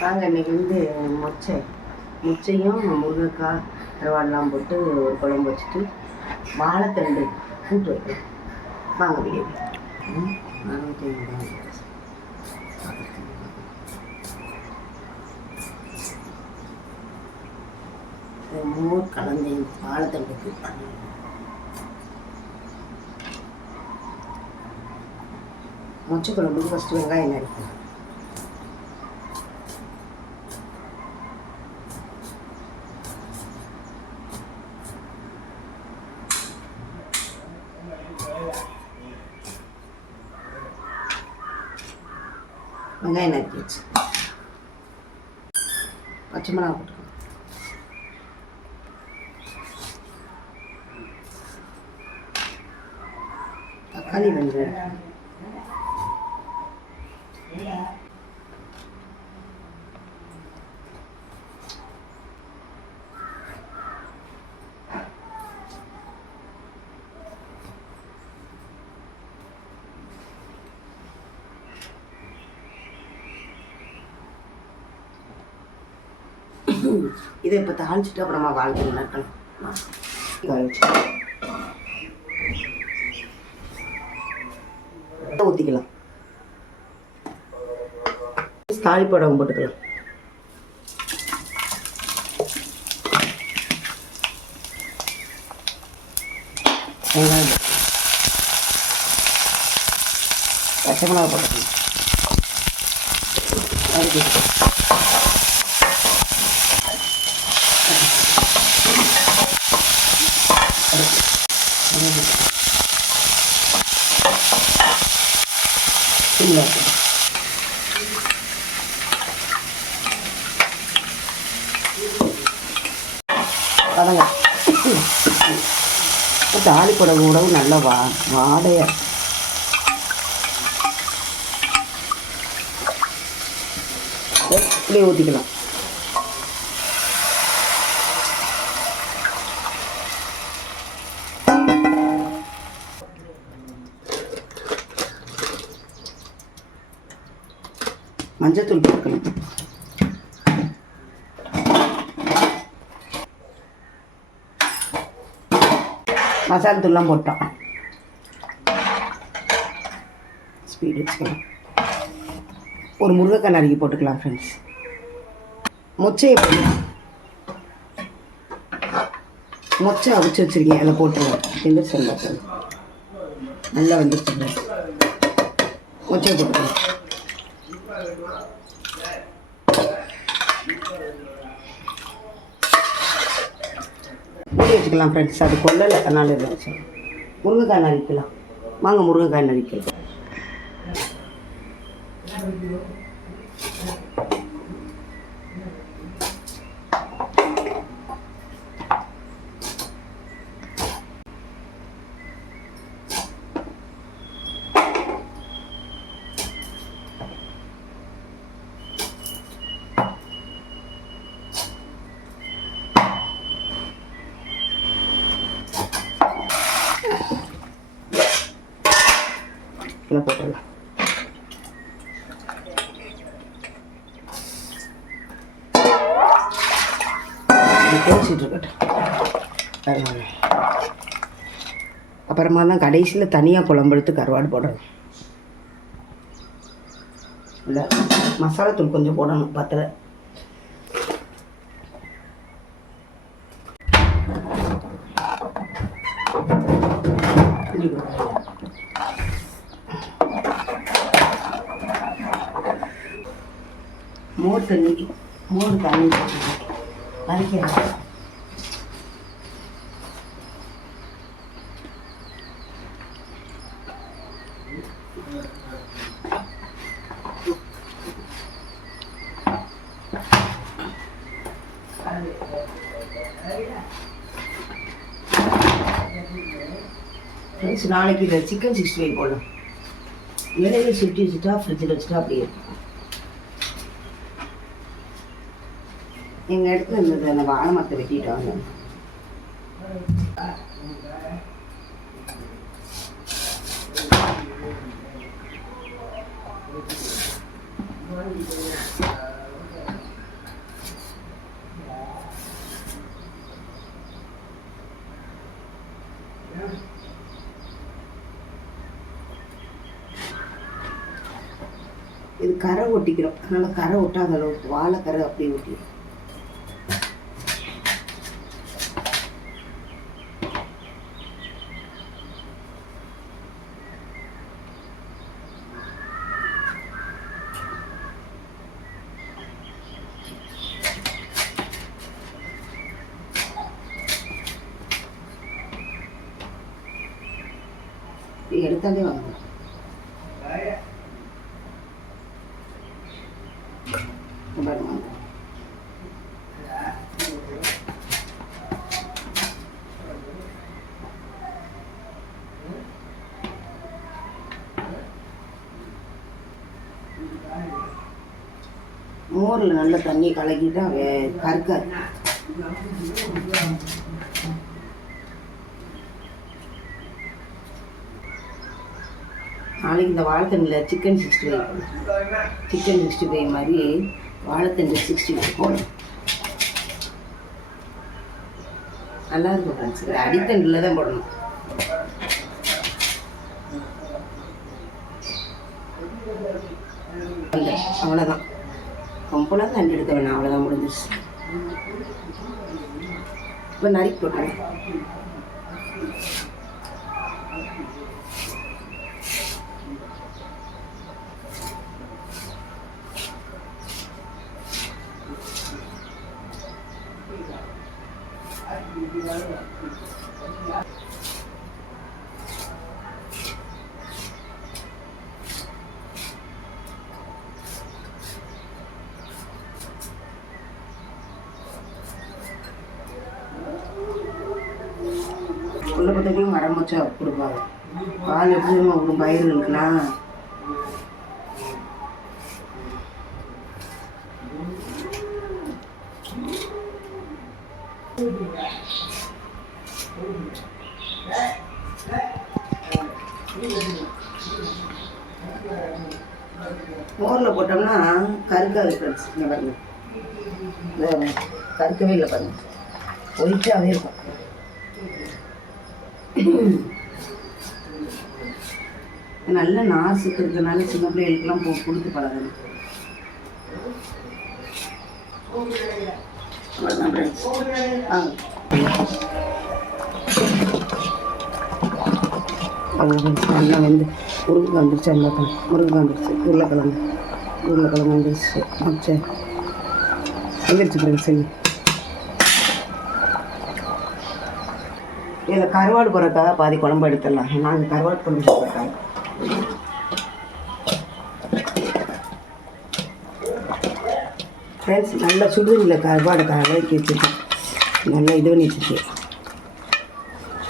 நாங்கள் இன்னைக்கு வந்து மொச்சை. மொச்சையும் முருங்கைக்காய் கருவாடெலாம் போட்டு ஒரு குழம்பு வச்சுட்டு வாழைத்தண்டு கூட்டு வைக்கிறோம் வாங்க வீடியோ. ம், நானூற்றி ஐம்பது மோர் கலந்து வாழைத்தண்டுக்கு மொச்சை குழம்புக்கு ஃபஸ்ட்டு வெங்காயம் நறுக்கணும். வெங்காயம் நறுக்கி வச்சு? பச்சை மிளகா போட்டுக்கணும் தக்காளி வெங்காயம் இதை இப்போ தாளிச்சிட்டு அப்புறமா வாழ்க்கை வச்சு ஊற்றிக்கலாம் தாளிப்படம் போட்டுக்கலாம். பச்சை மிளகா போட்டுக்கலாம். சிம்ல வைக்கணும். வதங்க தாலி உடவு நல்ல வா வாடையா. இப்படியே ஊற்றிக்கலாம் மஞ்சத்தூள் போட்டுக்கலாம். மசால் தூள்லாம் போட்டோம். ஸ்பீடு வச்சுக்கலாம். ஒரு முருங்கைக்காய் நறுக்கி போட்டுக்கலாம் ஃப்ரெண்ட்ஸ் மொச்சையை போடலாம் மொச்சை அவிச்சு வச்சுருக்கேன் அதில் போட்டுருவேன் இந்த சொல்லுங்கள் நல்லா வந்துருச்சு மொச்சையை போட்டுக்கலாம். மூடி வச்சுக்கலாம் ஃப்ரெண்ட்ஸ் அது கொல்லலை அதனால இதை வச்சுக்கலாம் முருங்கைக்காய் நறுக்கலாம் வாங்க முருங்கைக்காய் நறுக்கலாம் இதில் போட்டுடலாம் இருக்கட்டும் அப்புறமா தான் கடைசியில் தனியாக குழம்பு எடுத்து கருவாடு போடணும் இல்லை மசாலா தூள் கொஞ்சம் போடணும் பத்தில் மோர் தண்ணி மோர் தண்ணி போட்டு வரைக்கிறேன் நாளைக்கு இதை சிக்கன் சிக்ஸ்டி ஃபைவ் போடலாம் இலையில சுட்டி வச்சுட்டா ஃப்ரிட்ஜில் வச்சுட்டா அப்படியே இருக்கும். எங்கள் இடத்துல இருந்தது அந்த வாழை மரத்தை வெட்டிட்டாங்க இது கரை ஒட்டிக்கிறோம். அதனால் கரை ஒட்டாத அளவுக்கு வாழைக்கரை அப்படியே ஒட்டிடும் இது எடுத்தாலே வாங்க பாருங்க மோரில் நல்ல தண்ணி கலக்கிட்டா வே கற்காது நாளைக்கு இந்த வாழைத்தண்டில் chicken sixty five chicken sixty five மாதிரி வாழைத்தண்டு சிக்ஸ்டி ஃபைவ் போடணும். நல்லா இருக்கும் ஃப்ரெண்ட்ஸ் அடித்தண்டில் தான் போடணும். அவ்வளோதான் ரொம்பலாம் தண்ணி எடுக்க வேணாம் அவ்வளோதான் முடிஞ்சிருச்சு. இப்போ நறுக்கி போட்டுறேன் உள்ள வரமுச்சா கொடுப்பாங்க. பால் எப்படி ஒரு பயிர் இருக்கலாம் மோரில் போட்டோம்னா கருக்காது ஃப்ரெண்ட்ஸ் இங்கே பாருங்க. கருக்கவே இல்லை பாருங்க. ஒயிட்டாகவே இருக்கும். நல்ல சுத்து இருக்கிறதுனால சின்ன பிள்ளைகளுக்கெல்லாம் போ கொடுத்து பழகணும். அவ்வளோதான் வந்து முருங்கைக்காய் வந்துருச்சு அந்த முருங்கைக்காய் வந்துருச்சு. உருளைக்கிழங்கு உருளைக்கிழங்கு வந்துருச்சு. வந்துருச்சு ஃப்ரெண்ட்ஸ் இதில் கருவாடு போடுறதுக்காக பாதி குழம்பு எடுத்துடலாம். நாங்கள் கருவாடு குழம்பு போட்டாங்க ஃப்ரெண்ட்ஸ் நல்லா சுடுதண்ணியில் கருவாடு கலக்கி வச்சுருக்கேன் நல்லா இது பண்ணி வச்சுருக்கேன்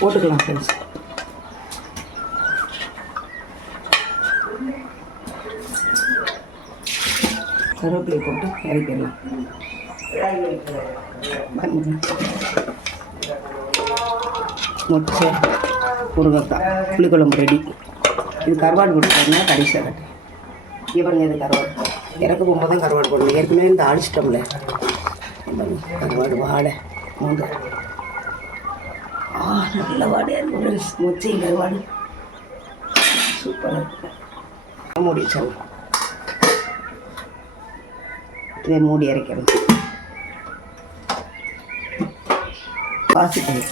போட்டுக்கலாம் ஃப்ரெண்ட்ஸ் கருவேப்பிலை போட்டு இறக்கிடலாம். மொச்சை முருங்கைக்காய் புளிக்குழம்பு ரெடி இது கருவாடு போட்டுருக்காங்க கடைசியாக கட்டு. இங்கே பாருங்க இது கருவாடு. இறக்க போகும்போது தான் கருவாடு போடணும். ஏற்கனவே இந்த அடிச்சிட்டோம்ல கருவாடு வாடை மூன்று ஆ நல்ல வாடையாக இருக்கும் மொச்சை கருவாடு. சூப்பராக மூடி வச்சாங்க இதை மூடி இறக்கிறோம் பாசிட்டிவ்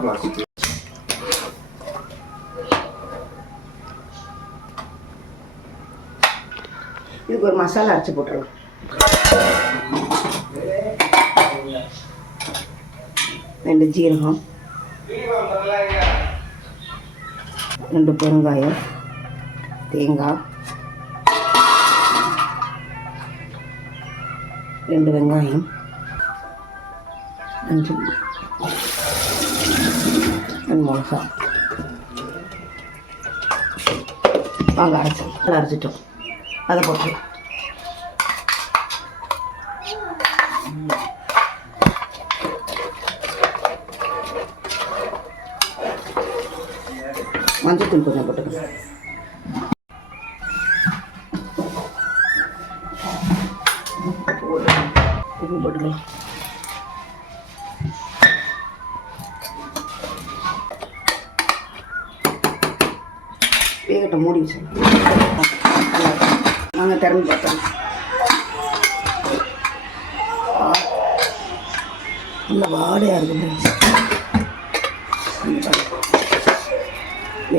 பிளாஸ்டிக் இதுக்கு ஒரு மசாலா அரைச்சி போட்டுருவோம் ரெண்டு ஜீரகம் ரெண்டு பெருங்காயம். தேங்காய் ரெண்டு வெங்காயம் அஞ்சு ரெண்டு மிளகா வாங்க அரைச்சோம் நல்லா அரைச்சிட்டோம் அதை போட்டு மஞ்சத்தூள் கொஞ்சம் போட்டுக்கலாம் நாங்கள் திறந்து நல்ல வாடையாக இருக்குது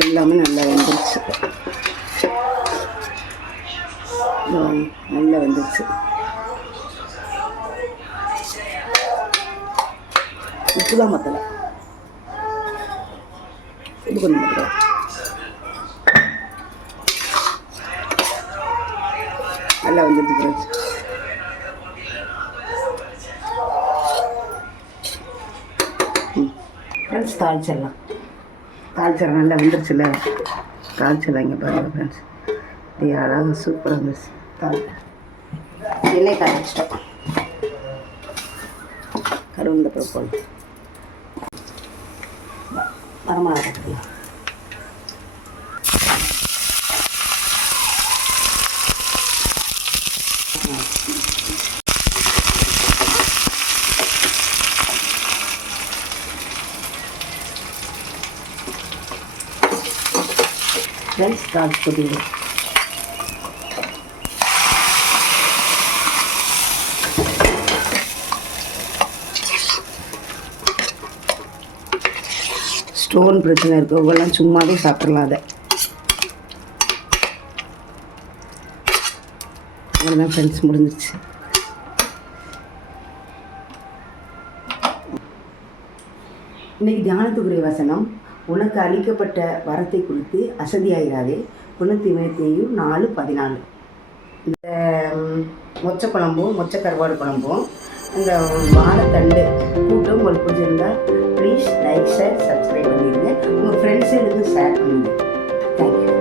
எல்லாமே நல்லா வெந்துருச்சு. நல்லா வெந்துருச்சு. உப்பு தான் மத்தலை உப்பு கொஞ்சம் மத்தலை நல்லா வந்துருச்சு ஃப்ரெண்ட்ஸ் ஃப்ரெண்ட்ஸ் தாளிச்சிடலாம். தாளிச்சிடலாம். நல்லா வந்துருச்சுல. தாளிச்சிடலாம் இங்கே பாருங்கள் ஃப்ரெண்ட்ஸ் இப்படி அழகாக சூப்பராக இருந்துச்சு. தாளி. எண்ணெய் காய வச்சிட்டோம். கருவந்த பருப்பு மரமாக கட்டிக்கலாம் ஃப்ரெண்ட்ஸ் தாளிச்சு கொட்டிடுவோம் ஸ்டோன் பிரச்சனை இருக்கவங்கெல்லாம் சும்மாவே சாப்பிட்றலாம் அதை. அவ்வளோதான் ஃப்ரெண்ட்ஸ் முடிஞ்சிருச்சு. இன்னைக்கு தியானத்துக்குரிய வசனம் உனக்கு அளிக்கப்பட்ட வரத்தை குறித்து அசதியாயிராதே. குணத்திமயத்தையும் நாலு பதினாலு. இந்த மொச்ச மொச்சை குழம்பும் மொச்சை கருவாடு குழம்பும் இந்த வாழைத்தண்டு கூட்டம் உங்களுக்கு பிடிச்சிருந்தால் ப்ளீஸ் லைக் ஷேர் சப்ஸ்கிரைப் பண்ணிடுங்க. உங்கள் ஃப்ரெண்ட்ஸுங்களுக்கு ஷேர் பண்ணுங்கள் தேங்க்யூ